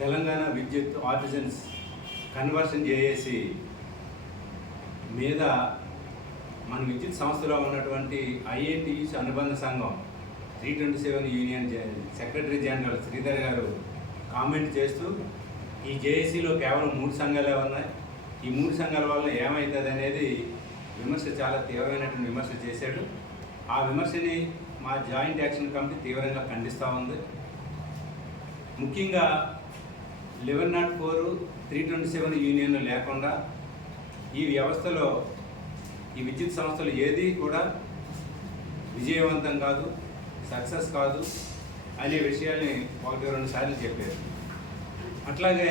తెలంగాణ విద్యుత్ artisans conversion చేసి మీద మన విద్యుత్ సంస్థలో ఉన్నటువంటి ఐఐటీస్ అనుబంధ సంఘం 327 యూనియన్ సెక్రటరీ జనరల్ శ్రీధర్ గారు కామెంట్ చేస్తూ ఈ జేఏసీలో కేవలం 3 సంఘాలే ఉన్నాయి, ఈ 3 సంఘాల వల్ల ఏమవుతుంది అనేది విమర్శ, చాలా తీవ్రమైనటువంటి విమర్శ చేశాడు. ఆ విమర్శని మా జాయింట్ యాక్షన్ కమిటీ తీవ్రంగా ఖండిస్తూ ఉంది. ముఖ్యంగా 1104 327 యూనియన్లు లేకుండా ఈ వ్యవస్థలో ఈ విద్యుత్ సంస్థలు ఏది కూడా విజయవంతం కాదు, సక్సెస్ కాదు అనే విషయాల్ని 1-2 సార్లు చెప్పారు. అట్లాగే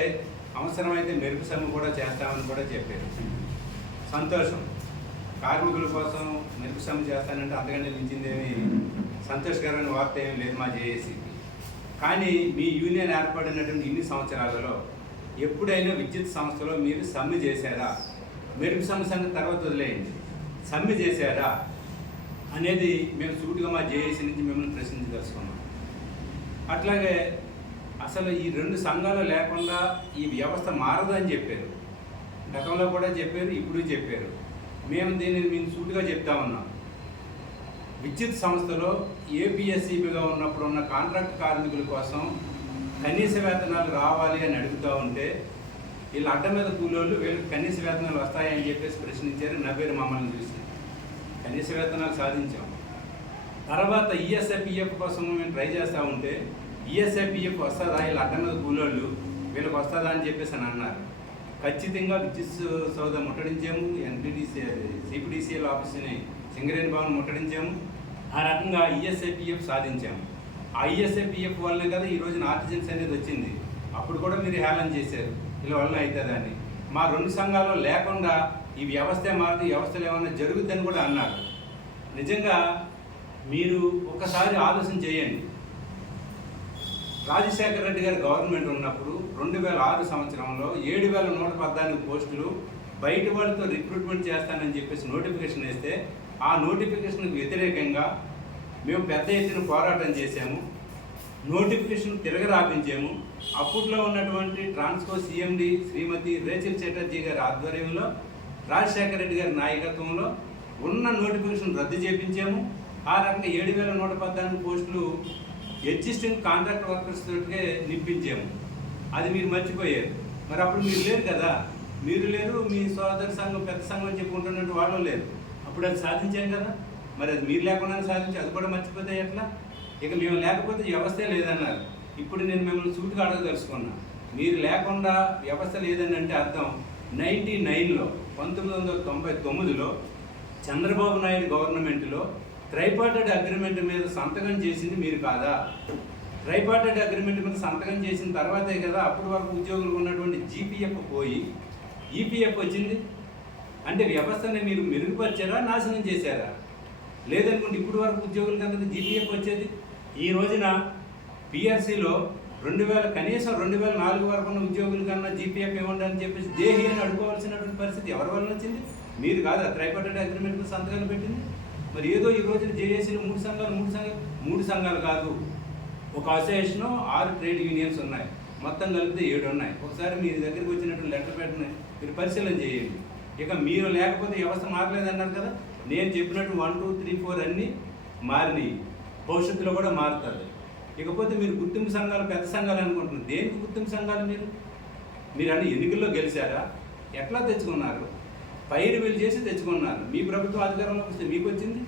అవసరమైతే మెరుపు సమ్మె కూడా చేస్తామని కూడా చెప్పారు. సంతోషం, కార్మికుల కోసం మెరుపు సమ్మె చేస్తానంటే అంతకంటే మించిందేమీ సంతోషకరమైన వార్త ఏమీ లేదు మా జేఏసీకి. కానీ మీ యూనియన్ ఏర్పడినటువంటి ఇన్ని సంవత్సరాలలో ఎప్పుడైనా విద్యుత్ సంస్థలో మీరు సమ్మె చేశారా? మెరుపు సమ్మె సంగతి తర్వాత వదిలేయండి, సమ్మె చేశారా అనేది మేము సూటిగా మా జేఏసీ నుంచి మిమ్మల్ని ప్రశ్నించదలుచుకున్నాం. అట్లాగే అసలు ఈ 2 సంఘాలు లేకుండా ఈ వ్యవస్థ మారదని చెప్పారు, గతంలో కూడా చెప్పారు, ఇప్పుడు చెప్పారు. మేము దీనిని మేము సూటిగా చెప్తా ఉన్నాం. విద్యుత్ సంస్థలో ఏపీఎస్సీబీగా ఉన్నప్పుడు ఉన్న కాంట్రాక్ట్ కార్మికుల కోసం కనీస వేతనాలు రావాలి అని అడుగుతూ ఉంటే వీళ్ళు అడ్డ మీద కూలోళ్ళు వీళ్ళకి కనీస వేతనాలు వస్తాయని చెప్పేసి ప్రశ్నించారు. నవ్వేరు మమ్మల్ని చూసి. కనీస వేతనాలు సాధించాం. తర్వాత ఈఎస్ఐపిఎఫ్ కోసం మేము ట్రై చేస్తూ ఉంటే ఈఎస్ఐపిఎఫ్ వస్తుందా, వీళ్ళు అడ్డ మీద కూలోళ్ళు వీళ్ళకి వస్తుందా అని చెప్పేసి అని అన్నారు. ఖచ్చితంగా విద్యుత్ సౌధ ముట్టడించాము, ఎన్టీడీసీ సిపిడిసిఎల్ ఆఫీస్ని సింగరేణి భవన్ ముట్టడించాము. ఆ రకంగా ఈఎస్ఐపిఎఫ్ సాధించాము. ఆ ఈఎస్ఐపిఎఫ్ వల్లనే కదా ఈ రోజున ఆర్టిజన్స్ అనేది వచ్చింది. అప్పుడు కూడా మీరు హేళన చేశారు, వీళ్ళ వల్ల అవుతుందని. మా 2 సంఘాలు లేకుండా ఈ వ్యవస్థే మారుతూ వ్యవస్థలు ఏమన్నా జరుగుద్దని కూడా అన్నారు. నిజంగా మీరు ఒకసారి ఆలోచన చేయండి. రాజశేఖర రెడ్డి గారి గవర్నమెంట్ ఉన్నప్పుడు 2006 సంవత్సరంలో 7114 పోస్టులు బయట వాళ్ళతో రిక్రూట్మెంట్ చేస్తానని చెప్పేసి నోటిఫికేషన్ వేస్తే ఆ నోటిఫికేషన్కి వ్యతిరేకంగా మేము పెద్ద ఎత్తున పోరాటం చేశాము, నోటిఫికేషన్ తిరగరాపించాము. అప్పట్లో ఉన్నటువంటి ట్రాన్స్కో సిఎండి శ్రీమతి రేచల్ చటర్జీ గారి ఆధ్వర్యంలో రాజశేఖర రెడ్డి గారి నాయకత్వంలో ఉన్న నోటిఫికేషన్ రద్దు చేయించాము. ఆ రకంగా 7114 పోస్టులు ఎగ్జిస్టింగ్ కాంట్రాక్ట్ వర్కర్స్ తోటికే నింపించాము. అది మీరు మర్చిపోయారు. మరి అప్పుడు మీరు లేరు కదా, మీరు లేరు, మీ సోదర సంఘం పెద్ద సంఘం అని చెప్పుకుంటున్నట్టు వాళ్ళు లేరు. అప్పుడు అది సాధించాం కదా, మరి అది మీరు లేకుండా సాధించి అది కూడా మర్చిపోతే ఎట్లా? ఇక మేము లేకపోతే వ్యవస్థే లేదన్నారు. ఇప్పుడు నేను మిమ్మల్ని సూటిగా అడగదలుచుకున్నా, మీరు లేకుండా వ్యవస్థ లేదని అంటే అర్థం 1999లో చంద్రబాబు నాయుడు గవర్నమెంట్లో ట్రైపార్టైట్ అగ్రిమెంట్ మీద సంతకం చేసింది మీరు కాదా? ట్రైపార్టైట్ అగ్రిమెంట్ మీద సంతకం చేసిన తర్వాతే కదా అప్పటి వరకు ఉద్యోగులు ఉన్నటువంటి జీపీఎఫ్ పోయి ఈపీఎఫ్ వచ్చింది. అంటే వ్యవస్థని మీరు మెరుగుపరిచారా, నాశనం చేశారా? లేదనుకుంటే ఇప్పుడు వరకు ఉద్యోగులకి అందరికీ జీపీఎఫ్ వచ్చేది. ఈ రోజున పిఆర్సీలో కనీసం 2004 వరకు ఉన్న ఉద్యోగుల కన్నా జీపీఎఫ్ ఇవ్వండి అని చెప్పేసి దేహి అని అడుకోవాల్సినటువంటి పరిస్థితి ఎవరి వల్ల వచ్చింది? మీరు కాదా ట్రైపార్టైట్ అగ్రిమెంట్ మీద సంతకాలు పెట్టింది? మరి ఏదో ఈ రోజున జేఏసీలో 3 సంఘాలు కాదు, ఒక అసోసియేషను 6 ట్రేడ్ యూనియన్స్ ఉన్నాయి, మొత్తం కలిపితే 7 ఉన్నాయి. ఒకసారి మీ దగ్గరికి వచ్చినటువంటి లెటర్ పెట్టిన మీరు పరిశీలన చేయండి. ఇక మీరు లేకపోతే వ్యవస్థ మారలేదన్నారు కదా, నేను చెప్పినట్టు 1, 2, 3, 4 అన్నీ మారినాయి, భవిష్యత్తులో కూడా మారుతుంది. ఇకపోతే మీరు గుర్తింపు సంఘాలు పెద్ద సంఘాలు అనుకుంటున్నారు. దేనికి గుర్తింపు సంఘాలు? మీరు అన్ని ఎన్నికల్లో గెలిచారా? ఎట్లా తెచ్చుకున్నారు? పైరు వీళ్ళు చేసి తెచ్చుకున్నారు. మీ ప్రభుత్వం అధికారంలోకి వస్తే మీకు వచ్చింది,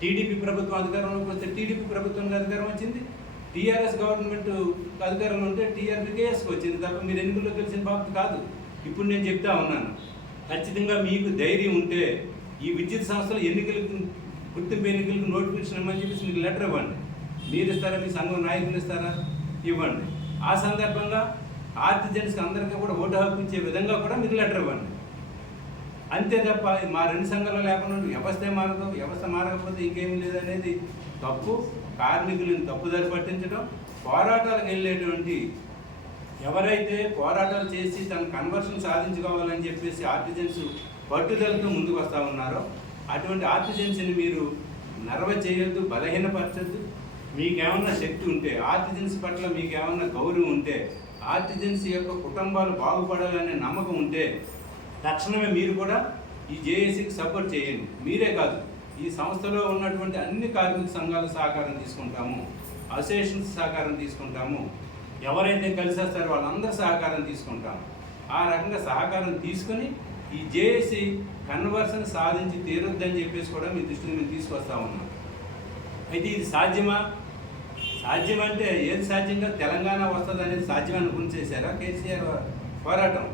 టీడీపీ ప్రభుత్వం అధికారంలోకి వస్తే టీడీపీ ప్రభుత్వం అధికారం వచ్చింది, టీఆర్ఎస్ గవర్నమెంట్ అధికారంలో ఉంటే టీఆర్పీకేఎస్కి వచ్చింది తప్ప మీరు ఎన్నికల్లో గెలిచిన బాబు కాదు. ఇప్పుడు నేను చెప్తా ఉన్నాను, ఖచ్చితంగా మీకు ధైర్యం ఉంటే ఈ విద్యుత్ సంస్థలు గుర్తింపు ఎన్నికలకు నోటిఫికేషన్ ఇవ్వమని చెప్పేసి మీకు లెటర్ ఇవ్వండి. మీరు ఇస్తారా, మీ సంఘం నాయకులు ఇస్తారా? ఇవ్వండి. ఆ సందర్భంగా ఆర్టిజన్స్కి అందరికీ కూడా ఓటు హక్కు ఇచ్చే విధంగా కూడా మీరు లెటర్ ఇవ్వండి. అంతే తప్ప మా 2 సంఘాలు లేకుండా వ్యవస్థే మారదు, వ్యవస్థ మారకపోతే ఇంకేమీ లేదనేది తప్పు. కార్మికులను తప్పుదారి పట్టించడం, పోరాటాలకు వెళ్ళేటువంటి ఎవరైతే పోరాటాలు చేసి తన కన్వర్షన్ సాధించుకోవాలని చెప్పేసి ఆర్టిజన్స్ పట్టుదలతో ముందుకు వస్తూ ఉన్నారో అటువంటి ఆర్టిజన్స్ని మీరు నర్వ చేయొద్దు, బలహీనపరచద్దు. మీకేమన్నా శక్తి ఉంటే, ఆర్టిజన్స్ పట్ల మీకేమన్నా గౌరవం ఉంటే ఆర్టిజన్స్ యొక్క కుటుంబాలు బాగుపడాలనే నమ్మకం ఉంటే తక్షణమే మీరు కూడా ఈ జేఏసీకి సపోర్ట్ చేయండి. మీరే కాదు, ఈ సంస్థలో ఉన్నటువంటి అన్ని కార్మిక సంఘాల సహకారం తీసుకుంటాము, అసోసియేషన్స్ సహకారం తీసుకుంటాము, ఎవరైతే కలిసి వస్తారో వాళ్ళందరూ సహకారం తీసుకుంటాము. ఆ రకంగా సహకారం తీసుకొని ఈ జేఏసీ కన్వర్షన్ సాధించి తీరొద్దని చెప్పేసి కూడా మీ దృష్టికి మేము తీసుకొస్తా ఉన్నాం. అయితే ఇది సాధ్యమా? సాధ్యం అంటే ఏది సాధ్యంగా తెలంగాణ వస్తుంది అనేది సాధ్యం అనుకుని చేశారా కేసీఆర్ పోరాటం?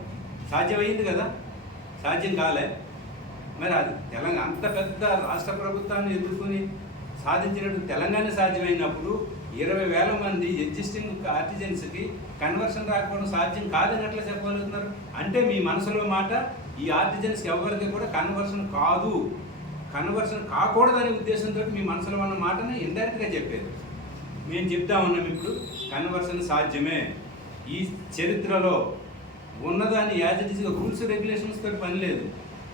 సాధ్యమైంది కదా, సాధ్యం కాలే. మరి అది తెలంగాణ అంత పెద్ద రాష్ట్ర ప్రభుత్వాన్ని ఎదుర్కొని సాధించినట్టు తెలంగాణ సాధ్యమైనప్పుడు 20,000 మంది ఎగ్జిస్టింగ్ ఆర్టిజన్స్కి కన్వర్షన్ రాకపోవడం సాధ్యం కాదని ఎట్లా చెప్పగలుగుతున్నారు? అంటే మీ మనసులో మాట ఈ ఆర్టిజన్స్కి ఎవరికి కూడా కన్వర్షన్ కాదు, కన్వర్షన్ కాకూడదనే ఉద్దేశంతో మీ మనసులో ఉన్న మాటని ఇండైరెక్ట్గా చెప్పారు. మేము చెప్తా ఉన్నాం ఇప్పుడు కన్వర్షన్ సాధ్యమే. ఈ చరిత్రలో ఉన్నదాన్ని యాజ్ ఇట్ ఈస్గా రూల్స్ రెగ్యులేషన్స్ తోటి పని లేదు.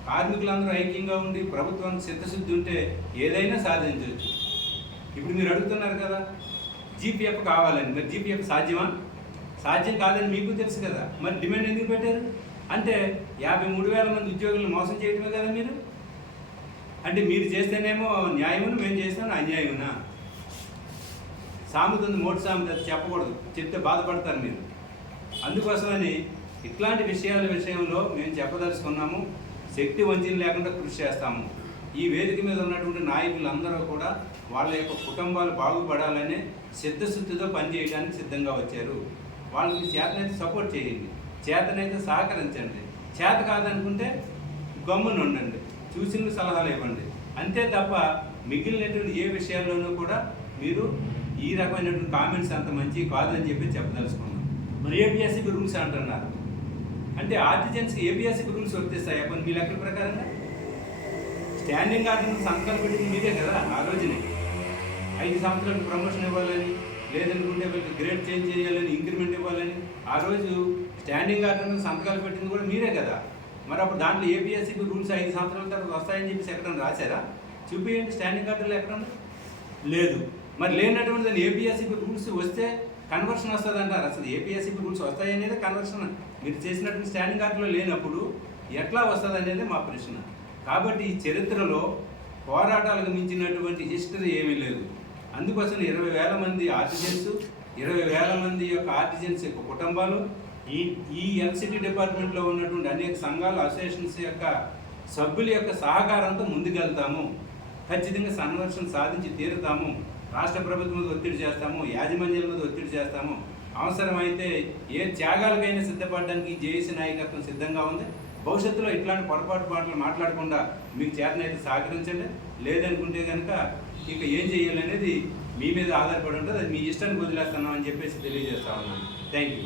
కార్మికులందరూ ఐక్యంగా ఉండి ప్రభుత్వానికి చిత్తశుద్ధి ఉంటే ఏదైనా సాధించవచ్చు. ఇప్పుడు మీరు అడుగుతున్నారు కదా జీపీఎఫ్ కావాలని, మరి జీపీఎఫ్ సాధ్యమా? సాధ్యం కాదని మీకు తెలుసు కదా, మరి డిమాండ్ ఎందుకు పెట్టారు? అంటే 53,000 మంది ఉద్యోగులను మోసం చేయడమే కదా మీరు. అంటే మీరు చేస్తేనేమో న్యాయమును, మేము చేస్తేనే అన్యాయమునా? సామెత ఉంది, మోటు సామెత, అది చెప్పకూడదు, చెప్తే బాధపడతారు మీరు. అందుకోసమని ఇట్లాంటి విషయంలో మేము చెప్పదలుచుకున్నాము. శక్తి వంచన లేకుండా కృషి చేస్తాము. ఈ వేదిక మీద ఉన్నటువంటి నాయకులందరూ కూడా వాళ్ళ యొక్క కుటుంబాలు బాగుపడాలనే సిద్ధశుద్ధితో పనిచేయడానికి సిద్ధంగా వచ్చారు. వాళ్ళకి చేతనైతే సపోర్ట్ చేయండి, చేతనైతే సహకరించండి, చేత కాదనుకుంటే గమ్మున ఉండండి, చూసిన సలహాలు ఇవ్వండి. అంతే తప్ప మిగిలినటువంటి ఏ విషయాల్లోనూ కూడా మీరు ఈ రకమైనటువంటి కామెంట్స్ అంత మంచి కాదని చెప్పి చెప్పదలుచుకున్నాం. మరి ఏపీఎస్సీకి రూల్స్ అంటున్నారు, అంటే ఆర్టిజన్స్కి ఏపీఎస్సీకి రూల్స్ వర్తిస్తాయి. అప్పుడు మీ లెక్కల ప్రకారంగా స్టాండింగ్ ఆర్డర్ సంతకాలు పెట్టింది మీరే కదా. ఆ రోజునే 5 సంవత్సరాలకు ప్రమోషన్ ఇవ్వాలని, లేదనుకుంటే వీళ్ళకి గ్రేడ్ చేంజ్ చేయాలని, ఇంక్రిమెంట్ ఇవ్వాలని ఆ రోజు స్టాండింగ్ ఆర్డర్ సంతకాలు పెట్టింది కూడా మీరే కదా. మరి అప్పుడు దాంట్లో ఏపీఎస్సీకి రూల్స్ 5 సంవత్సరాల తర్వాత వస్తాయని చెప్పేసి ఎక్కడన్నా రాశారా? చూపించండి, స్టాండింగ్ ఆర్డర్లో ఎక్కడన్నా లేదు. మరి లేనటువంటి దాన్ని ఏపీఎస్సీకి రూల్స్ వస్తే కన్వర్షన్ వస్తుంది అంటారు. అసలు ఏపీఎస్సీకి రూల్స్ వస్తాయి అనేది కన్వర్షన్ మీరు చేసినటువంటి స్టాండింగ్ ఆర్డర్లో లేనప్పుడు ఎట్లా వస్తుంది అనేది మా ప్రశ్న. కాబట్టి ఈ చరిత్రలో పోరాటాలకు మించినటువంటి హిస్టరీ ఏమీ లేదు. అందుకోసం 20,000 మంది ఆర్టిజన్స్, 20,000 మంది యొక్క ఆర్టిజన్స్ యొక్క కుటుంబాలు, ఈ ఎల్సిటీ డిపార్ట్మెంట్లో ఉన్నటువంటి అనేక సంఘాలు, అసోసియేషన్స్ యొక్క సభ్యుల యొక్క సహకారంతో ముందుకెళ్తాము. ఖచ్చితంగా కన్వర్షన్ సాధించి తీరుతాము. రాష్ట్ర ప్రభుత్వం మీద ఒత్తిడి చేస్తాము, యాజమాన్యాల మీద ఒత్తిడి చేస్తాము. అవసరమైతే ఏ త్యాగాలకైనా సిద్ధపడడానికి జేఏసీ నాయకత్వం సిద్ధంగా ఉంది. భవిష్యత్తులో ఇట్లాంటి పొరపాటు మాటలు మాట్లాడకుండా మీకు చేతనైతే సహకరించండి, లేదనుకుంటే కనుక ఇక ఏం చేయాలనేది మీ మీద ఆధారపడి ఉంటుంది. అది మీ ఇష్టానికి వదిలేస్తున్నాం అని చెప్పేసి తెలియజేస్తా ఉన్నాను. Thank you.